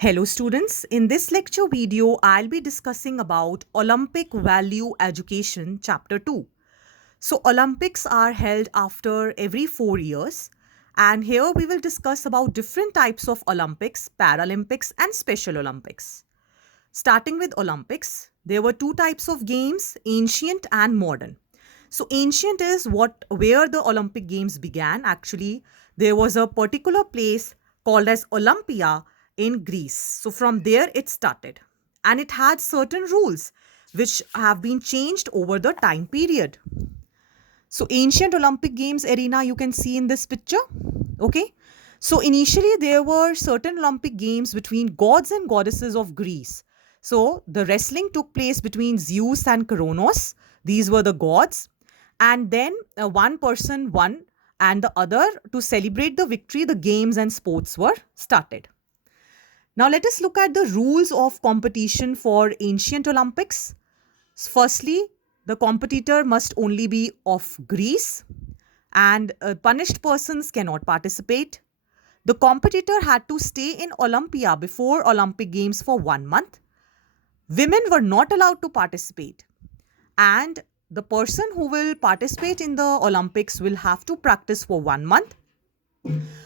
Hello students, in this lecture video I'll be discussing about Olympic Value Education Chapter 2. So Olympics are held after every 4 years, and here we will discuss about different types of Olympics, Paralympics and Special Olympics. Starting with Olympics, there were two types of games, ancient and modern. So ancient is what where the Olympic games began. Actually, there was a particular place called as Olympia in Greece. So from there it started. And it had certain rules which have been changed over the time period. So ancient Olympic Games arena you can see in this picture. Okay. So initially there were certain Olympic Games between gods and goddesses of Greece. So the wrestling took place between Zeus and Kronos. These were the gods. And then one person won and the other, to celebrate the victory, the games and sports were started. Now let us look at the rules of competition for ancient Olympics. Firstly, the competitor must only be of Greece, and punished persons cannot participate. The competitor had to stay in Olympia before Olympic Games for 1 month. Women were not allowed to participate, and the person who will participate in the Olympics will have to practice for 1 month.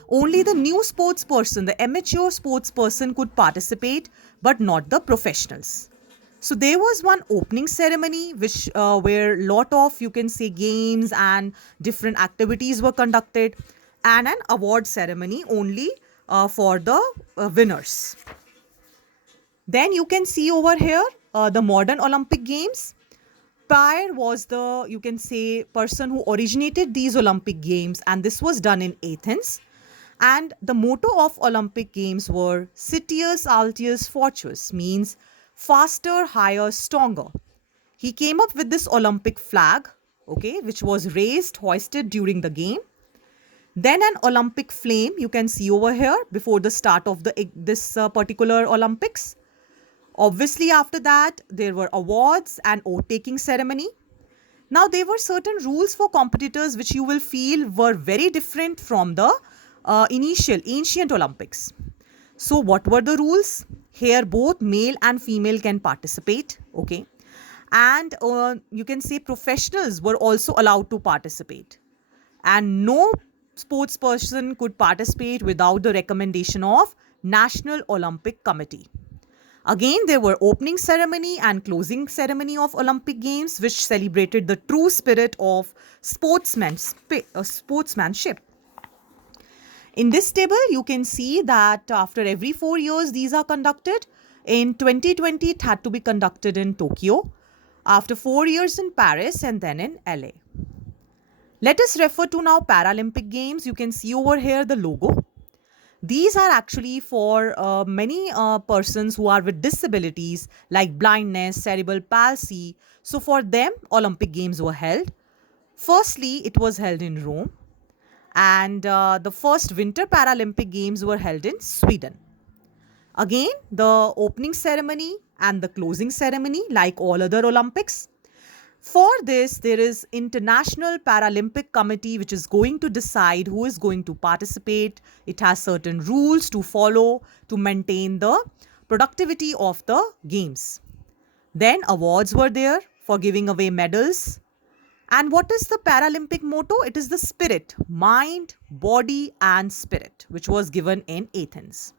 Only the new sports person, the amateur sports person, could participate, but not the professionals. So there was one opening ceremony, which where lot of, you can say, games and different activities were conducted, and an award ceremony only for the winners. Then you can see over here the modern Olympic Games. Pyre was the, you can say, person who originated these Olympic Games, and this was done in Athens. And the motto of Olympic Games were Citius Altius Fortius, means faster, higher, stronger. He came up with this Olympic flag, okay, which was raised, hoisted during the game. Then an Olympic flame you can see over here before the start of the this particular Olympics. Obviously, after that, there were awards and oath taking ceremony. Now, there were certain rules for competitors which you will feel were very different from the initial ancient Olympics. So, what were the rules? Here, both male and female can participate. Okay. And you can say professionals were also allowed to participate. And no sports person could participate without the recommendation of National Olympic Committee. Again, there were opening ceremony and closing ceremony of Olympic Games, which celebrated the true spirit of sportsmanship. In this table, you can see that after every 4 years, these are conducted. In 2020, it had to be conducted in Tokyo. After 4 years in Paris, and then in LA. Let us refer to now Paralympic Games. You can see over here the logo. These are actually for many persons who are with disabilities like blindness, cerebral palsy. So for them, Olympic Games were held. Firstly, it was held in Rome, and the first Winter Paralympic Games were held in Sweden. Again, the opening ceremony and the closing ceremony, like all other Olympics. For this, there is International Paralympic Committee which is going to decide who is going to participate. It has certain rules to follow to maintain the productivity of the games. Then awards were there for giving away medals. And what is the Paralympic motto? It is the spirit, mind, body and spirit, which was given in Athens.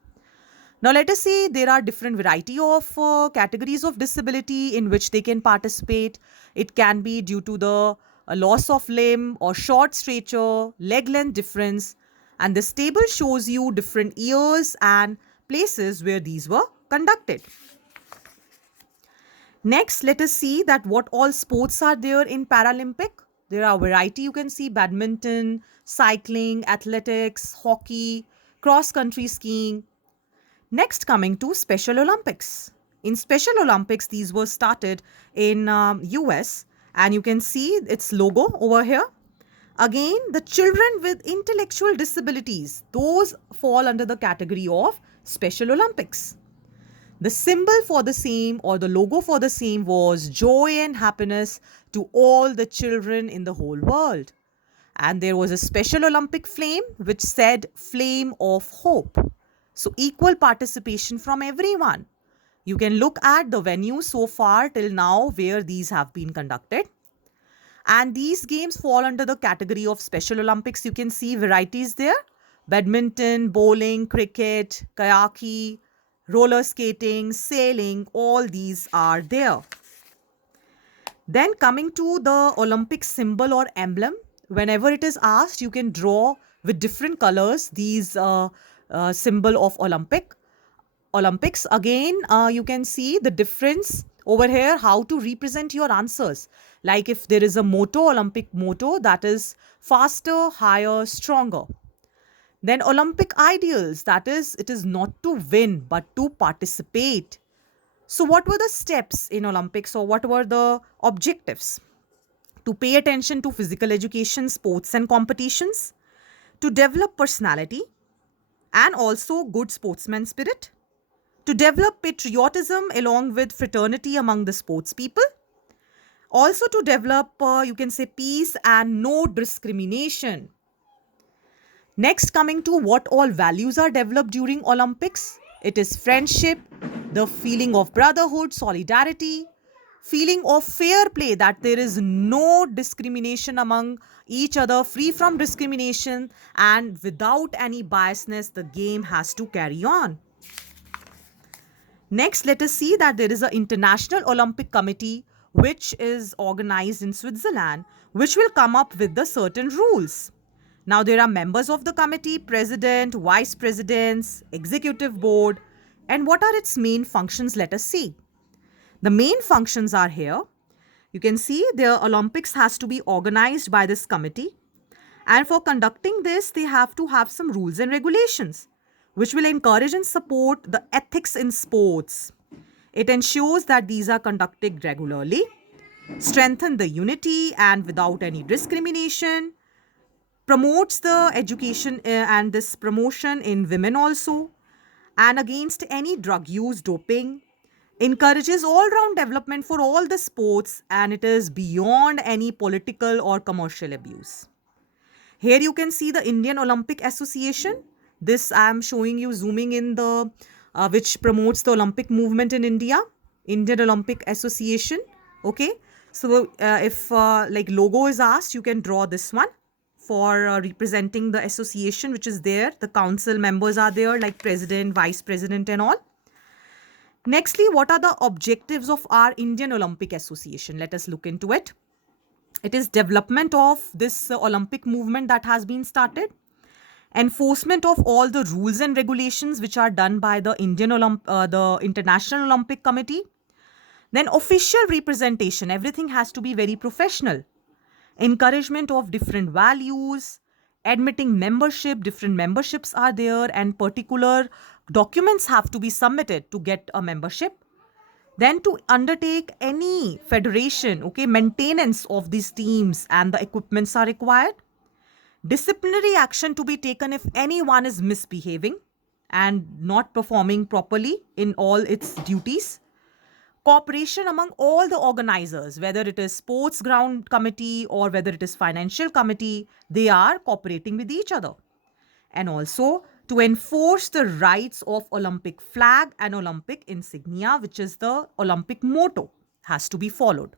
Now let us say there are different variety of categories of disability in which they can participate. It can be due to the loss of limb or short stature, leg length difference. And this table shows you different years and places where these were conducted. Next, let us see that what all sports are there in Paralympic. There are variety. You can see badminton, cycling, athletics, hockey, cross country skiing. Next, coming to Special Olympics. In Special Olympics, these were started in US, and you can see its logo over here. Again, the children with intellectual disabilities, those fall under the category of Special Olympics. The symbol for the same, or the logo for the same, was joy and happiness to all the children in the whole world. And there was a Special Olympic flame which said flame of hope. So equal participation from everyone. You can look at the venues so far till now where these have been conducted. And these games fall under the category of Special Olympics. You can see varieties there: badminton, bowling, cricket, kayaki, roller skating, sailing, all these are there. Then coming to the Olympic symbol or emblem, whenever it is asked, you can draw with different colors these symbol of Olympics. Again, you can see the difference over here, how to represent your answers. Like if there is a motto, Olympic motto, that is faster, higher, stronger. Then Olympic ideals, that is, it is not to win, but to participate. So what were the steps in Olympics, or what were the objectives? To pay attention to physical education, sports and competitions, to develop personality and also good sportsman spirit, to develop patriotism along with fraternity among the sports people, also to develop, you can say, peace and no discrimination. Next, coming to what all values are developed during Olympics, it is friendship, the feeling of brotherhood, solidarity, feeling of fair play, that there is no discrimination among each other, free from discrimination, and without any biasness, the game has to carry on. Next, let us see that there is an International Olympic Committee which is organized in Switzerland, which will come up with the certain rules. Now, there are members of the committee, president, vice presidents, executive board, and what are its main functions? Let us see. The main functions are here. You can see the Olympics has to be organized by this committee, and for conducting this, they have to have some rules and regulations which will encourage and support the ethics in sports. It ensures that these are conducted regularly, strengthen the unity and without any discrimination, promotes the education and this promotion in women also, and against any drug use, doping, encourages all round development for all the sports, and it is beyond any political or commercial abuse. Here you can see the Indian Olympic Association. This I am showing you, zooming in the which promotes the Olympic movement in India, Indian Olympic Association. Okay, so if like logo is asked, you can draw this one for representing the association which is there. The council members are there, like president, vice president, and all. Nextly, what are the objectives of our Indian Olympic Association? Let us look into it. It is development of this Olympic movement that has been started, enforcement of all the rules and regulations which are done by the the International Olympic Committee, then official representation, everything has to be very professional, encouragement of different values, admitting membership, different memberships are there, and particular documents have to be submitted to get a membership. Then to undertake any federation, okay, maintenance of these teams and the equipments are required. Disciplinary action to be taken if anyone is misbehaving and not performing properly in all its duties. Cooperation among all the organizers, whether it is sports ground committee or whether it is financial committee, they are cooperating with each other. And also to enforce the rights of Olympic flag and Olympic insignia, which is the Olympic motto, has to be followed.